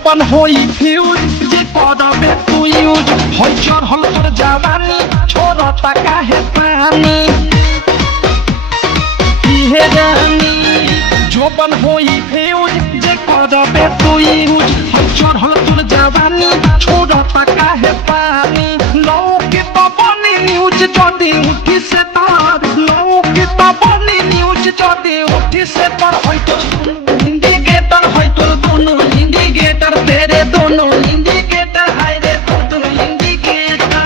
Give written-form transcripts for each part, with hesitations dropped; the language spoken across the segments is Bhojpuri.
जोबन होई फ्यूज जे करबे तू यूज होई चढ़ल तोर जवानी छोड़ता काहे पानी इहे रानी जोबन होई फ्यूज जे करबे तू यूज होई चढ़ल तोर जवानी छोड़ता काहे पानी लौके तो बनी न्यूज जदी उठी से तार लौके तो बनी न्यूज जदी उठी से तार होई तो इंडिकेटर होई तो दोनों इंडिकेटर तेरे दोनों इंडिकेटर हाय रे दोनों इंडिकेटर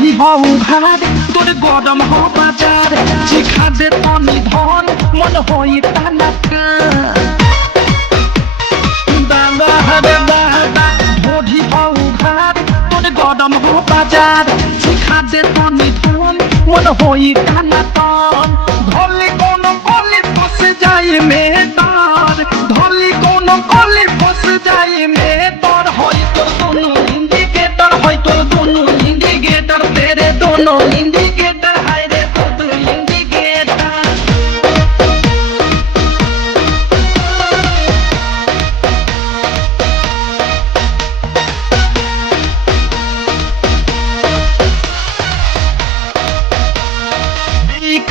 भी हाउ घाट तोर गरम हो बाजार चिखा दे तनी धन मन होई तानका दादा हरे दादा ढोढी हाउ घाट तोर गरम हो बाजार चिखा दे तनी धन मन होई तानका धोली कोनो गली फस जाई में तार धोली कोनो गली फस जाई में तार होई तो दोनों इंडिकेटर होई तो दोनों इंडिकेटर तेरे दोनों इंडिकेटर हाय रे दोनों इंडिकेटर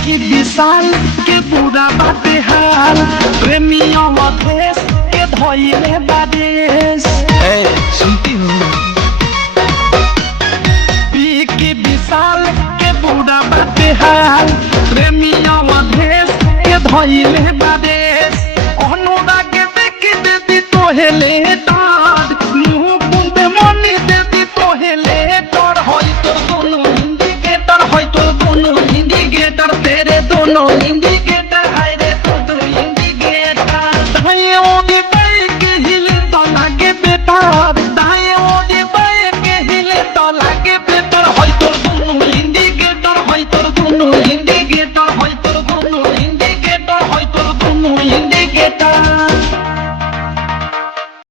की विशाल के बुरा बाटे हाल प्रेमियों देश के धोइले बादेश सुनती हो की विशाल के बुरा बाटे हाल प्रेमियों देश के धोइले बादेश अनुराग देख देती तोहेले तार मुंह बुंदे मनी देती तोहेले तार होई तो दोनों इंडिकेटर होई तो दोनों इंडिकेटर तेरे दोनों इंडिकेटर